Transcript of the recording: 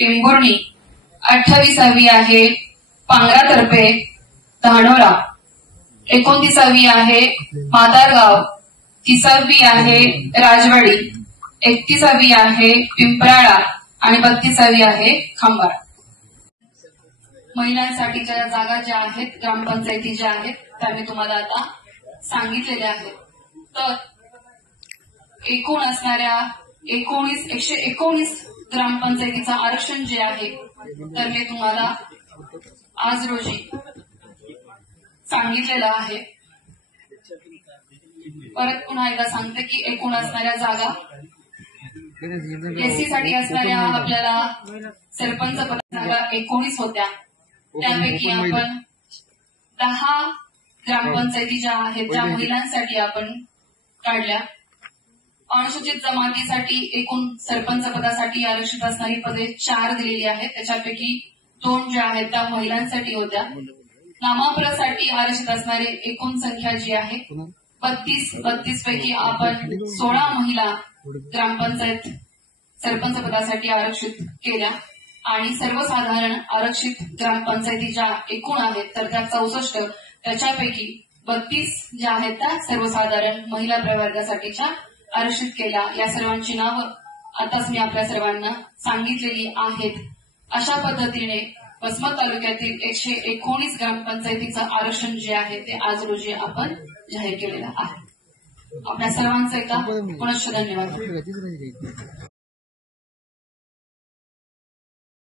टेंभुर्णी, 28वी आहे पांगरातर्फे धानोरा, 29वी आहे मादारगाव, 30वी आहे राजवाडी, 31वी आहे पिंपराळा आणि 32वी आहे खांबाळा. महिलांसाठीच्या जागा ज्या आहेत ग्रामपंचायती ज्या आहेत त्या मी तुम्हाला आता सांगितलेल्या आहेत. तर एकूण असणाऱ्या 119 ग्रामपंचायतीचं आरक्षण जे आहे तर मी तुम्हाला आज रोजी सांगितलेलं आहे. परत पुन्हा एकदा सांगते की एकूण असणाऱ्या जागा एससी साठी असणाऱ्या आपल्याला सरपंच पद जागा 19 होत्या. त्यापैकी आपण 10 ग्रामपंचायती ज्या आहेत ज्या महिलांसाठी आपण काढल्या. अनुसूचित जमातीसाठी एकूण सरपंच पदासाठी आरक्षित असणारी पदे 4 दिलेली आहेत. त्याच्यापैकी 2 ज्या आहेत त्या महिलांसाठी होत्या. नामांतरासाठी आरक्षित असणारी एकूण संख्या जी आहे 32 पैकी आपण 16 महिला ग्रामपंचायत सरपंच पदासाठी आरक्षित केल्या आणि सर्वसाधारण आरक्षित ग्रामपंचायती ज्या एकूण आहेत तर त्या 64. त्याच्यापैकी 32 ज्या आहेत त्या सर्वसाधारण महिला प्रवर्गासाठीच्या आरक्षित केल्या. या सर्वांची नावं आताच मी आपल्या सर्वांना सांगितलेली आहेत. अशा पद्धतीने वसमत तालुक्यातील 119 ग्रामपंचायतीचं आरक्षण जे आहे ते आज रोजी आपण जाहीर केलेलं आहे. आपल्या सर्वांचे एकदा पुनश्च धन्यवाद.